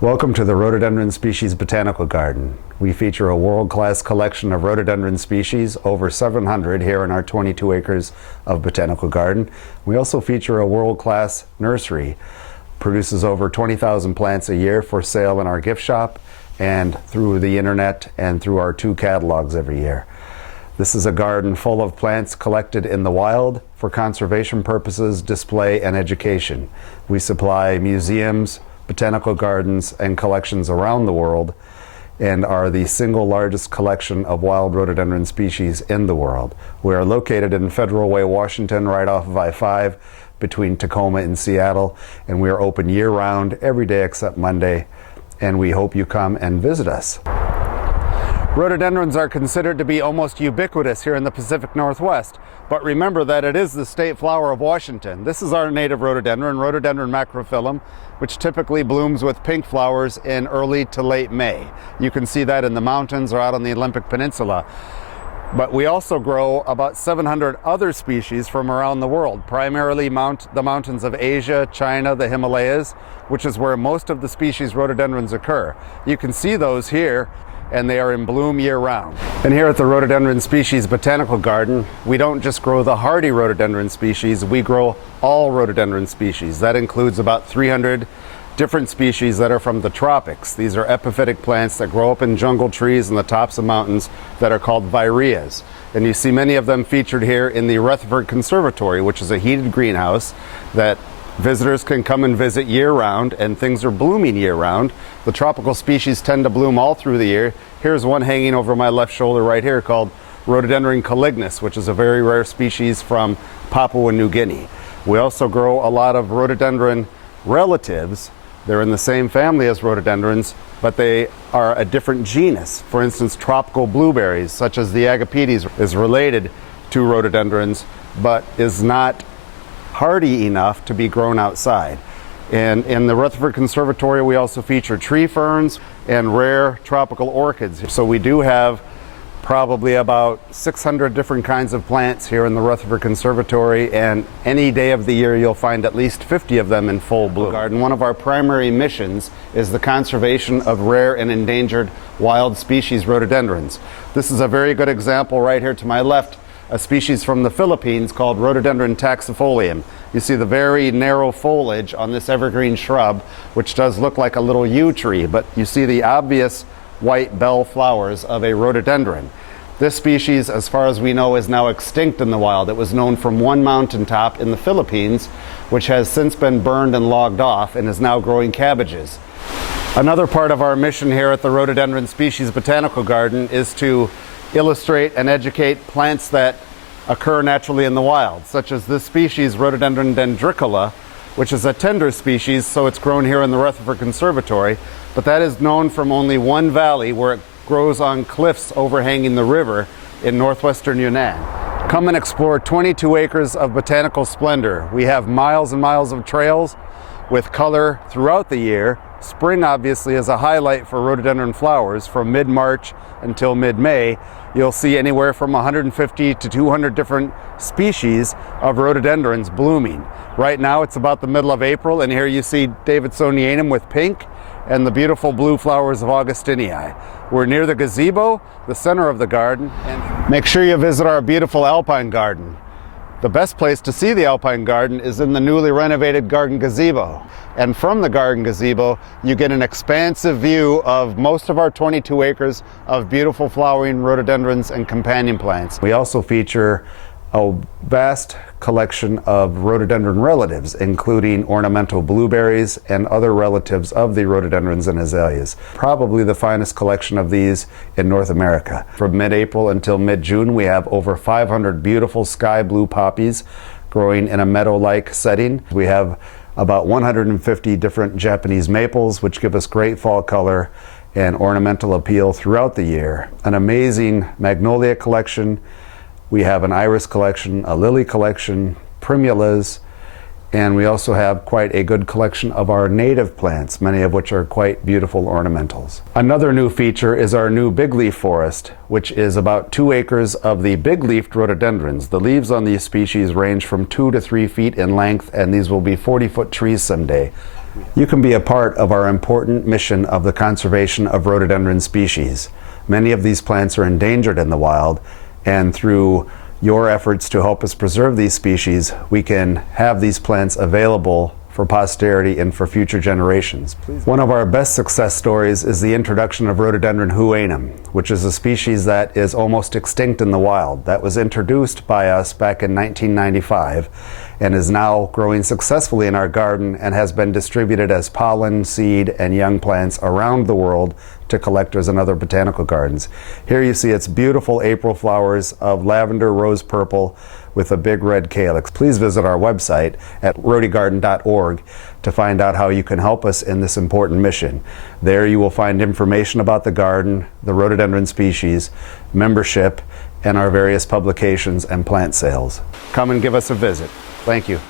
Welcome to the Rhododendron Species Botanical Garden. We feature a world-class collection of rhododendron species, over 700 here in our 22 acres of botanical garden. We also feature a world-class nursery. Produces over 20,000 plants a year for sale in our gift shop and through the internet and through our 2 catalogs every year. This is a garden full of plants collected in the wild for conservation purposes, display, and education. We supply museums, botanical gardens, and collections around the world, and are the single largest collection of wild rhododendron species in the world. We are located in Federal Way, Washington, right off of I-5 between Tacoma and Seattle, and we are open year-round, every day except Monday, and we hope you come and visit us. Rhododendrons are considered to be almost ubiquitous here in the Pacific Northwest, but remember that it is the state flower of Washington. This is our native rhododendron, Rhododendron macrophyllum, which typically blooms with pink flowers in early to late May. You can see that in the mountains or out on the Olympic Peninsula. But we also grow about 700 other species from around the world, primarily the mountains of Asia, China, the Himalayas, which is where most of the species rhododendrons occur. You can see those here, and they are in bloom year-round. And here at the Rhododendron Species Botanical Garden, we don't just grow the hardy rhododendron species, we grow all rhododendron species. That includes about 300 different species that are from the tropics. These are epiphytic plants that grow up in jungle trees and the tops of mountains that are called vireas. And you see many of them featured here in the Rutherford Conservatory, which is a heated greenhouse that visitors can come and visit year-round, and things are blooming year-round. The tropical species tend to bloom all through the year. Here's one hanging over my left shoulder right here called Rhododendron calignus, which is a very rare species from Papua New Guinea. We also grow a lot of rhododendron relatives. They're in the same family as rhododendrons, but they are a different genus. For instance, tropical blueberries, such as the agapetes, is related to rhododendrons, but is not hardy enough to be grown outside. And in the Rutherford Conservatory, we also feature tree ferns and rare tropical orchids. So we do have probably about 600 different kinds of plants here in the Rutherford Conservatory, and any day of the year you'll find at least 50 of them in full bloom. Garden. One of our primary missions is the conservation of rare and endangered wild species rhododendrons. This is a very good example right here to my left, a species from the Philippines called Rhododendron taxifolium. You see the very narrow foliage on this evergreen shrub, which does look like a little yew tree, but you see the obvious white bell flowers of a rhododendron. This species, as far as we know, is now extinct in the wild. It was known from one mountaintop in the Philippines, which has since been burned and logged off and is now growing cabbages. Another part of our mission here at the Rhododendron Species Botanical Garden is to illustrate and educate plants that occur naturally in the wild, such as this species, Rhododendron dendricola, which is a tender species, so it's grown here in the Rutherford Conservatory, but that is known from only one valley where it grows on cliffs overhanging the river in northwestern Yunnan. Come and explore 22 acres of botanical splendor. We have miles and miles of trails with color throughout the year. Spring obviously is a highlight for rhododendron flowers. From mid-March until mid-May, you'll see anywhere from 150 to 200 different species of rhododendrons blooming. Right now it's about the middle of April, and here you see Davidsonianum with pink and the beautiful blue flowers of Augustinii. We're near the gazebo, the center of the garden, and make sure you visit our beautiful alpine garden. The best place to see the alpine garden is in the newly renovated garden gazebo. And from the garden gazebo, you get an expansive view of most of our 22 acres of beautiful flowering rhododendrons and companion plants. We also feature a vast collection of rhododendron relatives, including ornamental blueberries and other relatives of the rhododendrons and azaleas. Probably the finest collection of these in North America. From mid-April until mid-June, we have over 500 beautiful sky blue poppies growing in a meadow-like setting. We have about 150 different Japanese maples, which give us great fall color and ornamental appeal throughout the year. An amazing magnolia collection. We have an iris collection, a lily collection, primulas, and we also have quite a good collection of our native plants, many of which are quite beautiful ornamentals. Another new feature is our new big leaf forest, which is about 2 acres of the big-leafed rhododendrons. The leaves on these species range from 2 to 3 feet in length, and these will be 40-foot trees someday. You can be a part of our important mission of the conservation of rhododendron species. Many of these plants are endangered in the wild, and through your efforts to help us preserve these species, we can have these plants available for posterity and for future generations. One of our best success stories is the introduction of Rhododendron huanum, which is a species that is almost extinct in the wild. That was introduced by us back in 1995 and is now growing successfully in our garden and has been distributed as pollen, seed, and young plants around the world to collectors and other botanical gardens. Here you see its beautiful April flowers of lavender rose purple with a big red calyx. Please visit our website at rhodigarden.org to find out how you can help us in this important mission. There you will find information about the garden, the rhododendron species, membership, and our various publications and plant sales. Come and give us a visit. Thank you.